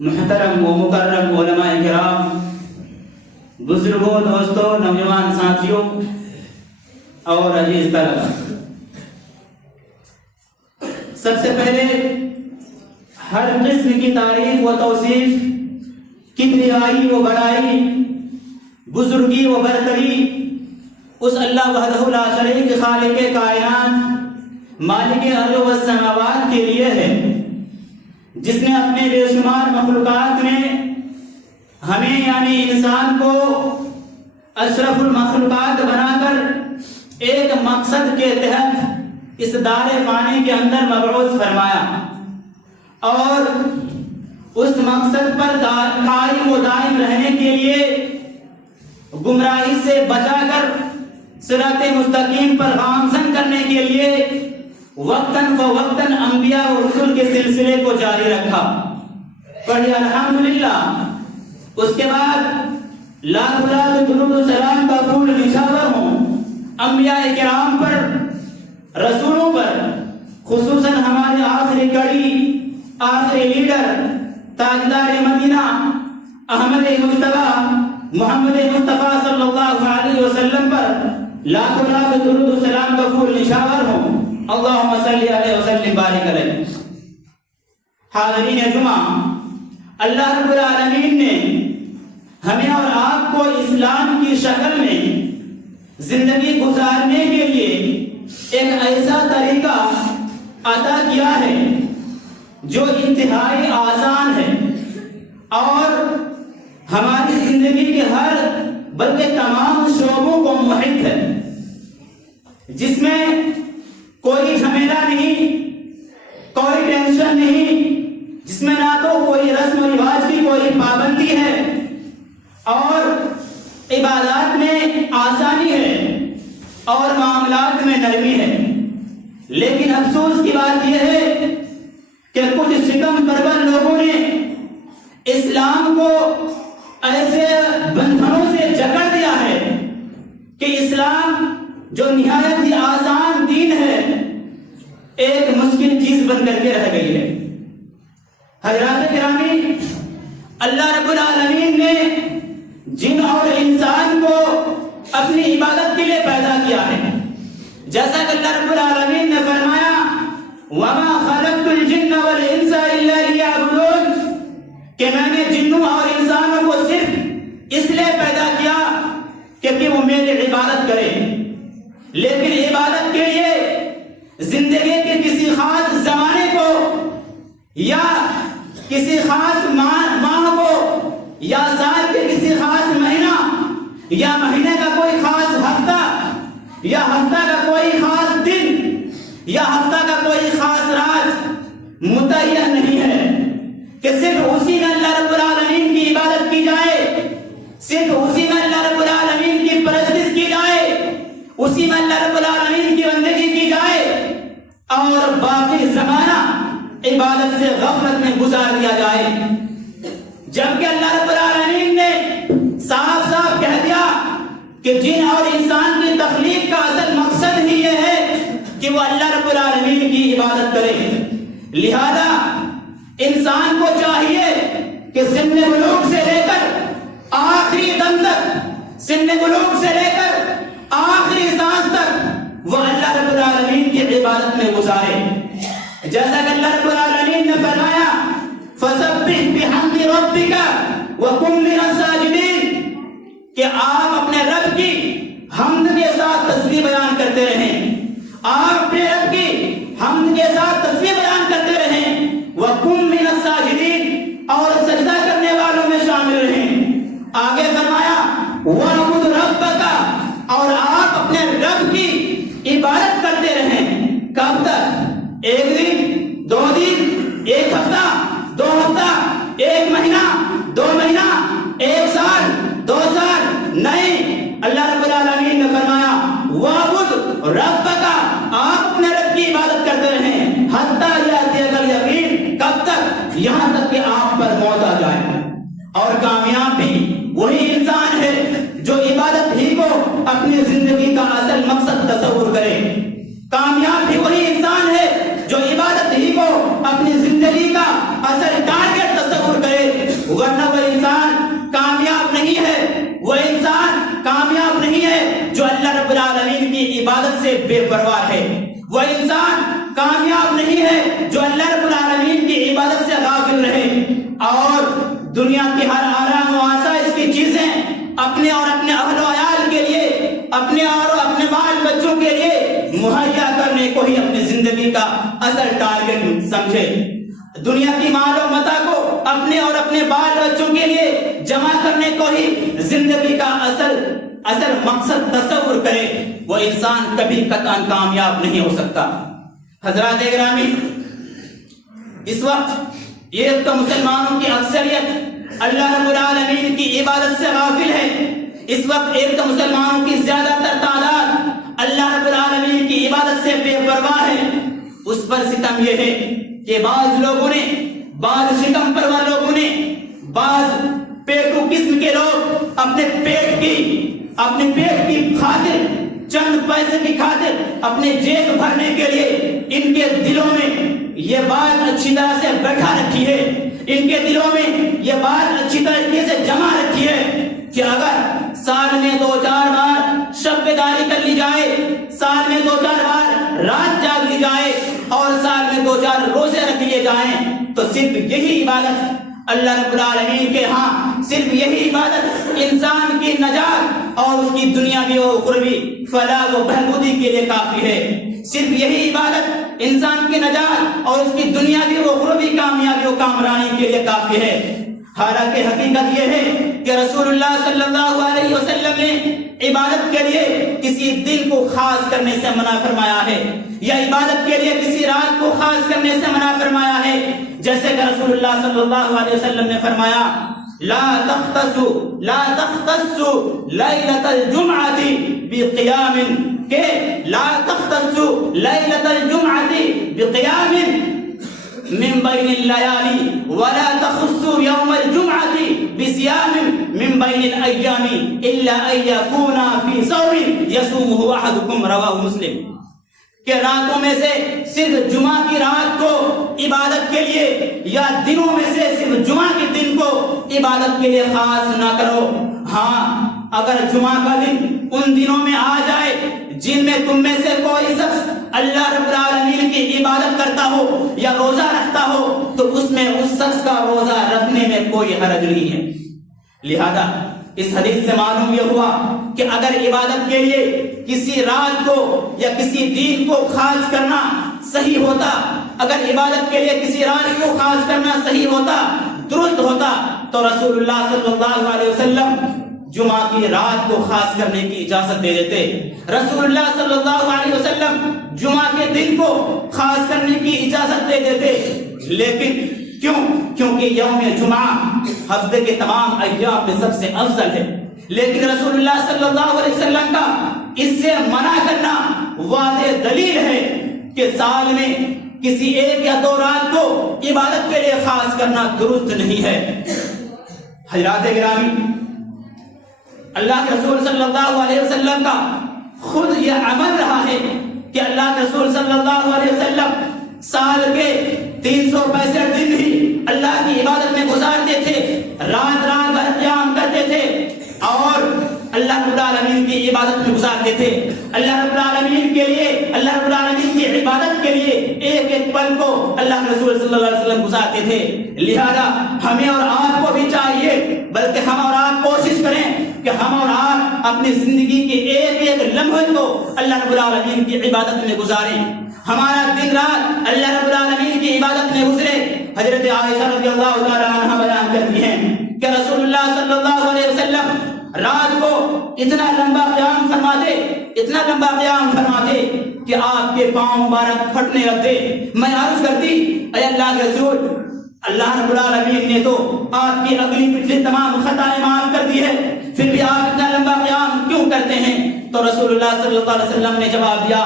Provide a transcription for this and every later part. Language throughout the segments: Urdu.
محترم و مکرم علماء کرام، بزرگوں، دوستوں، نوجوان ساتھیوں اور عزیز طلبہ، سب سے پہلے ہر قسم کی تعریف و توصیف، کبریائی و بڑائی، بزرگی و برتری اس اللہ وحدہ لا شریک خالق کائنات مالک ارض و السماوات کے لیے ہے، جس نے اپنے بے شمار مخلوقات میں ہمیں یعنی انسان کو اشرف المخلوقات بنا کر ایک مقصد کے تحت اس دار فانی کے اندر مبعوث فرمایا اور اس مقصد پر قائم و دائم رہنے کے لیے گمراہی سے بچا کر صراط مستقیم پر گامزن کرنے کے لیے وقتاً فوقتاً انبیاء و رسول کے سلسلے کو جاری رکھا۔ پڑھیے الحمدللہ۔ اس کے بعد لاکھ لاکھ درود و سلام کا پھول نچھاور ہوں انبیاء کرام پر، رسولوں پر، خصوصاً ہمارے آخری کڑی، آخری لیڈر، تاجدار مدینہ احمد مجتبیٰ محمد مصطفیٰ صلی اللہ علیہ وسلم پر لاکھ لاکھ درود و سلام کا پھول نچھاور ہوں۔ اللہم صلی علیہ وسلم بارک علیہ۔ حاضرین جمعہ، اللہ رب العالمین نے ہمیں اور آپ کو اسلام کی شکل میں زندگی گزارنے کے لیے ایک ایسا طریقہ عطا کیا ہے جو انتہائی آسان ہے اور ہماری زندگی کے ہر بلکہ تمام شعبوں کو محیط ہے، جس میں کوئی جھمیلا نہیں، کوئی ٹینشن نہیں، جس میں نہ تو کوئی رسم و رواج کی کوئی پابندی ہے اور عبادات میں آسانی ہے اور معاملات میں نرمی ہے۔ لیکن افسوس کی بات یہ ہے کہ کچھ ستم پرور لوگوں نے اسلام کو ایسے بندھنوں سے جکڑ دیا ہے کہ اسلام جو نہایت ہی آسان دین ہے ایک مشکل چیز بن کر کے رہ گئی ہے۔ حضرات گرامی، اللہ رب العالمین نے جن اور انسان کو اپنی عبادت کے لیے پیدا کیا ہے، جیسا کہ اللہ رب العالمین نے فرمایا وَمَا خَلَقْتُ الْجِنَّ وَالْإِنسَ إِلَّا لِيَعْبُدُونِ، کہ میں نے جنوں اور انسانوں کو صرف اس لیے پیدا کیا کہ وہ میری عبادت کریں۔ لیکن عبادت کے لیے زندگی کے کسی خاص زمانے کو یا کسی خاص ماہ کو یا سال کے کسی خاص مہینہ یا مہینے کا کوئی خاص ہفتہ یا ہفتہ کا کوئی خاص دن یا ہفتہ کا کوئی خاص رات متعین نہیں ہے کہ صرف اسی میں اللہ رب العالمین کی عبادت کی جائے، صرف اسی میں اللہ رب العالمین کی پرستش کی جائے، اسی میں اللہ رب العالمین کی بندگی کی جائے اور باقی زمانہ عبادت سے غفلت میں گزار دیا جائے۔ جبکہ اللہ رب العالمین نے صاف صاف کہہ دیا کہ جن اور انسان کی تخلیق کا اصل مقصد ہی یہ ہے کہ وہ اللہ رب العالمین کی عبادت کرے۔ لہذا انسان کو چاہیے کہ سن بلوغ سے لے کر آخری دم تک، سن بلوغ سے لے کر آخری سانس تک وہ اللہ رب العالمین کی عبادت میں گزارے، جیسا کہ اللہ رب العالمین نے فرمایا فَسَبِّحْ بِحَمْدِ رَبِّكَ وَكُن مِّنَ السَّاجِدِينَ، کہ آپ اپنے رب کی حمد کے ساتھ تسبیح بیان کرتے رہیں، آپ اپنے رب کی حمد کے ساتھ تسبیح بیان کرتے رہیں، وَكُن مِّنَ السَّاجِدِينَ، اور سجدہ کرنے والوں میں شامل رہیں۔ آگے فرمایا وَاعْبُدْ رَبَّكَ، اور آپ اپنے رب کی عبادت کرتے رہیں۔ کب تک؟ ایک دن، 2 دن، 1 ہفتہ، 2 ہفتہ، 1 مہینہ، 2 مہینہ، 1 سال، 2 سال نہیں، اللہ رب العالمین نے فرمایا وَاعْبُدْ رَبَّكَ، آپ اپنے رب کی عبادت کرتے رہیں حَتَّى يَأْتِيَكَ الْيَقِينُ، کب تک؟ یہاں تک کہ آپ پر موت آ جائے۔ اور کامیاب بھی وہی انسان ہے جو عبادت ہی کو اپنی زندگی کا اصل مقصد تصور کرے، کامیاب بھی وہی انسان ہے جو عبادت ہی کو اپنی زندگی کا اصل ٹارگٹ تصور کرے۔ رب العالمین کی عبادت سے بے پرواہ ہے۔ وہ انسان کامیاب نہیں ہے جو اللہ رب العالمین کی عبادت سے غافل رہے اور دنیا کی ہر آرام و آسائش کی چیزیں اپنے اور اپنے اہل و عیال کے لیے، اپنے اور اپنے بال بچوں کے لیے مہیا کرنے کو ہی اپنی زندگی کا اصل ٹارگٹ سمجھے۔ دنیا کی مال و متاع کو اپنے اور اپنے بال بچوں کے لیے جمع کرنے کو ہی زندگی کا اصل مقصد تصور کرے، وہ انسان کبھی قطعاً کامیاب نہیں ہو سکتا۔ حضرات گرامی، اس وقت یہ تو مسلمانوں کی اکثریت اللہ رب العالمین کی عبادت سے غافل ہے۔ اس وقت ایک تو مسلمانوں کی زیادہ تر تعداد اللہ رب العالمین کی عبادت سے بے پرواہ ہے۔ اس پر ستم یہ ہے کہ بعض لوگوں نے، بعض شکم پرور لوگوں نے، بعض پیٹو قسم کے لوگ اپنے پیٹ کی خاطر، چند پیسے کی خاطر، اپنے جیب بھرنے کے لیے ان کے دلوں میں یہ بات اچھی طرح سے بیٹھا رکھی ہے، ان کے دلوں میں یہ بات اچھی طریقے سے جمع رکھی ہے کہ اگر سال میں 2-4 بار شب بیداری کر لی جائے، سال میں 2-4 بار رات جاگ لی جائے اور سال میں 2-4 روزے رکھ لیے جائیں تو صرف یہی عبادت اللہ رب العالمین کے ہاں، صرف یہی عبادت انسان کی نجات اور اس کی دنیاوی و اخروی فلاح و بہبودی کے لیے کافی ہے۔ صرف یہی عبادت انسان کی نجات اور اس کی دنیاوی و اخروی کامیابی و کامرانی کے لیے کافی ہے۔ حالانکہ حقیقت یہ ہے کہ رسول اللہ صلی اللہ علیہ وسلم نے عبادت کے لیے کسی دن کو خاص کرنے سے منع فرمایا ہے، یا عبادت کے لیے کسی رات کو خاص کرنے سے منع فرمایا ہے، جیسے کہ رسول اللہ صلی اللہ علیہ وسلم نے فرمایا لا تختصوا لیلۃ الجمعۃ بقیام، کہ لا تختصوا لیلۃ الجمعۃ بقیام من بین اللیالی ولا تخصوا یوم الجمعۃ بصیام من بین الایام الا ان یکون فی صوم یصومہ احدکم، رواہ مسلم، کہ راتوں میں سے صرف جمعہ کی رات کو عبادت کے لیے یا دنوں میں سے صرف جمعہ کے دن کو عبادت کے لیے خاص نہ کرو۔ ہاں، اگر جمعہ کا دن ان دنوں میں آ جائے جن میں تم میں سے کوئی شخص اللہ رب العالمین کی عبادت کرتا ہو یا روزہ رکھتا ہو تو اس میں اس شخص کا روزہ رکھنے میں کوئی حرج نہیں ہے۔ لہذا اس حدیث سے معلوم یہ ہوا کہ اگر عبادت کے لیے کسی رات کو یا کسی دن کو خاص کرنا صحیح ہوتا، اگر عبادت کے لیے کسی رات کو خاص کرنا صحیح ہوتا، درست ہوتا، تو رسول اللہ صلی اللہ علیہ وسلم جمعہ کی رات کو خاص کرنے کی اجازت دے دیتے۔ رسول اللہ صلی اللہ علیہ وسلم جمعہ کے دن کو خاص کرنے کی اجازت دے دیتے، لیکن کیونکہ یوم جمعہ ہفتے کے تمام ایام میں سب سے افضل ہے، لیکن رسول اللہ صلی اللہ علیہ وسلم کا اس سے منع کرنا واضح دلیل ہے کہ سال میں کسی 1 یا 2 رات کو عبادت کے لیے خاص کرنا درست نہیں ہے۔ حضرات گرامی، اللہ کے رسول صلی اللہ علیہ وسلم کا خود یہ عمل رہا ہے کہ اللہ کے رسول صلی اللہ علیہ وسلم سال کے 365 دن ہی اللہ کی عبادت میں گزارتے تھے، رات بھر قیام کرتے تھے اور اللہ رب العالمین کی عبادت میں گزارتے تھے۔ اللہ رب العالمین کے لیے، اللہ رب العالمین کی عبادت کے لیے ایک ایک پل کو اللہ کے رسول صلی اللہ علیہ وسلم گزارتے تھے۔ لہذا ہمیں اور آپ کو بھی چاہیے، بلکہ ہم اور آپ کوشش کریں کہ ہم اور آپ اپنی زندگی کے ایک ایک لمحے کو اللہ رب العالمین کی عبادت میں گزاریں، ہمارا دن رات اللہ رب العالمین کی عبادت میں گزرے۔ حضرت عائشہ رضی اللہ تعالی عنہا بیان کرتی ہیں کہ رسول اللہ صلی اللہ علیہ وسلم رات کو اتنا لمبا قیام فرماتے کہ آپ کے پاؤں مبارک پھٹنے لگتے۔ میں عرض کرتی، اے اللہ کے رسول، اللہ رب العالمین نے تو آپ کی اگلی پچھلی تمام خطائیں معاف کر دی ہے، پھر بھی آپ اتنا لمبا قیام کیوں کرتے ہیں؟ تو رسول اللہ صلی اللہ علیہ وسلم نے جواب دیا،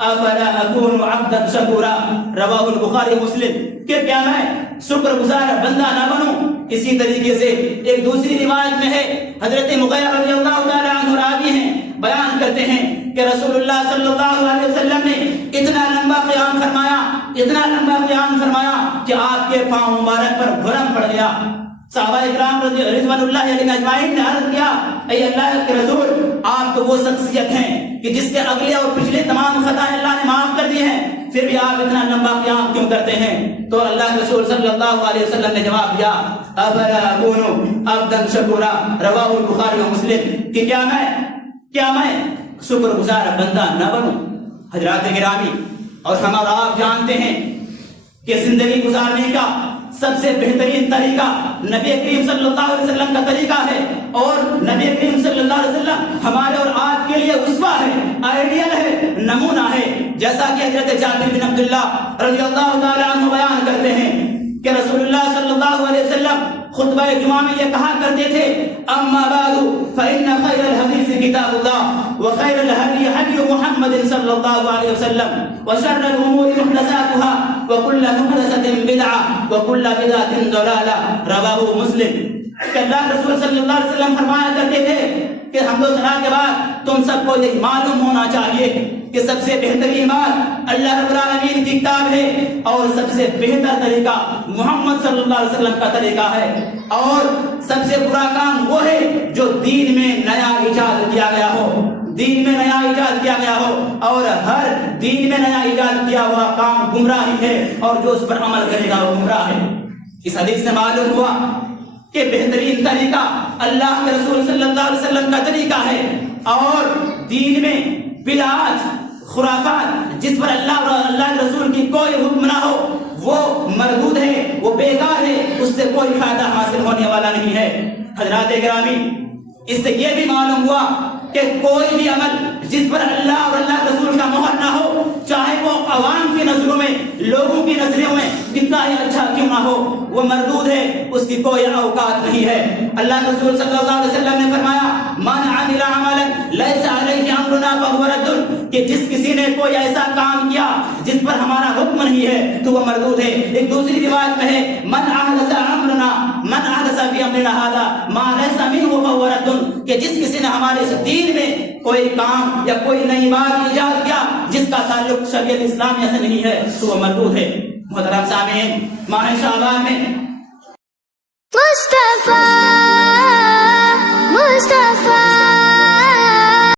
افلا اکون عبدا شکورا، رواہ البخاری مسلم، کہ کیا میں شکر گزار بندہ نہ بنوں؟ اسی طریقے سے ایک دوسری روایت میں ہے، حضرت مغیرہ رضی اللہ تعالی عنہ راوی ہیں، بیان کرتے ہیں کہ رسول اللہ صلی اللہ علیہ وسلم نے اتنا لمبا قیام فرمایا کہ آپ کے پاؤں مبارک پر بھرم پڑ گیا۔ صحابہ اکرام رضوان اللہ علیہم اجمعین نے عرض کیا، اے اللہ کے رسول، آپ تو وہ شخصیت ہیں کہ جس کے اگلے اور پچھلے تمام خطائیں اللہ نے معاف کر دی ہیں، پھر بھی آپ اتنا لمبا قیام کیوں کرتے ہیں؟ تو اللہ کے رسول صلی اللہ علیہ وسلم نے جواب دیا، افلا اکون عبدا شکورا، رواہ البخاری و مسلم، کہ کیا میں شکر گزار بندہ نہ بنوں؟ حضرات گرامی، اور ہم اور آپ جانتے ہیں کہ زندگی گزارنے کا سب سے بہترین طریقہ نبی کریم صلی اللہ علیہ وسلم کا طریقہ ہے، اور نبی کریم صلی اللہ علیہ وسلم ہمارے اور آپ کے لیے اسوہ ہے، آئیڈیل ہے، نمونہ ہے، جیسا کہ حضرت جابر بن عبداللہ رضی اللہ تعالی عنہ بیان کرتے ہیں کہ رسول اللہ صلی اللہ علیہ وسلم خطبہ جمعہ میں یہ کہا کرتے تھے، اما بعد فإن خیر الحدیث کتاب اللہ وخیر الہدی ہدی محمد صلی اللہ علیہ وسلم وشر الامور محدثاتها وكل محدثة بدعة وكل بدعة ضلالة، رواہ مسلم۔ کہ اللہ رسول صلی اللہ علیہ وسلم فرمایا کرتے تھے کہ حمد و ثنا کے بعد تم سب کو یہ معلوم ہونا چاہیے کہ سب سے بہترین بات اللہ رب العالمین کی کتاب ہے، اور سب سے بہتر طریقہ محمد صلی اللہ علیہ وسلم کا طریقہ ہے، اور سب سے برا کام وہ ہے جو دین میں نیا ایجاد کیا گیا ہو، دین میں نیا ایجاد کیا گیا ہو، اور ہر دین میں نیا ایجاد کیا ہوا کام گمراہی ہے، اور جو اس پر عمل کرے گا وہ گمراہ ہے۔ اس حدیث سے معلوم ہوا کہ بہترین طریقہ اللہ کے رسول صلی اللہ علیہ وسلم کا طریقہ ہے، اور دین میں بدعات، خرافات جس پر اللہ اور اللہ کے رسول کی کوئی حکم نہ ہو وہ مردود ہے، وہ بیکار ہے، اس سے کوئی فائدہ حاصل ہونے والا نہیں ہے۔ حضرات گرامی، اس سے یہ بھی معلوم ہوا کہ کوئی بھی عمل جس پر اللہ اور اللہ کے رسول کا مہر نہ ہو، چاہے وہ عوام کی نظروں میں، لوگوں کی نظروں میں کتنا ہی اچھا کیوں نہ ہو، وہ مردود ہے، اس کی کوئی اوقات نہیں ہے۔ اللہ کے رسول صلی اللہ علیہ وسلم نے فرمایا، من عمل عملا لیس علیہ امرنا فهو رد، کہ جس کسی نے کوئی ایسا کام کیا جس پر ہمارا حکم نہیں ہے تو وہ مردود ہے۔ ایک دوسری روایت میں ہے، من احدث فی امرنا ھذا ما لیس منہ فهو رد، کہ جس کسی نے ہمارے اس دین میں کوئی کام یا کوئی نئی بات ایجاد کیا جس کا تعلق شریعت اسلامیہ سے نہیں ہے تو وہ مردود ہے۔ محترم سامعین، ماہ شعبان میں مصطفیٰ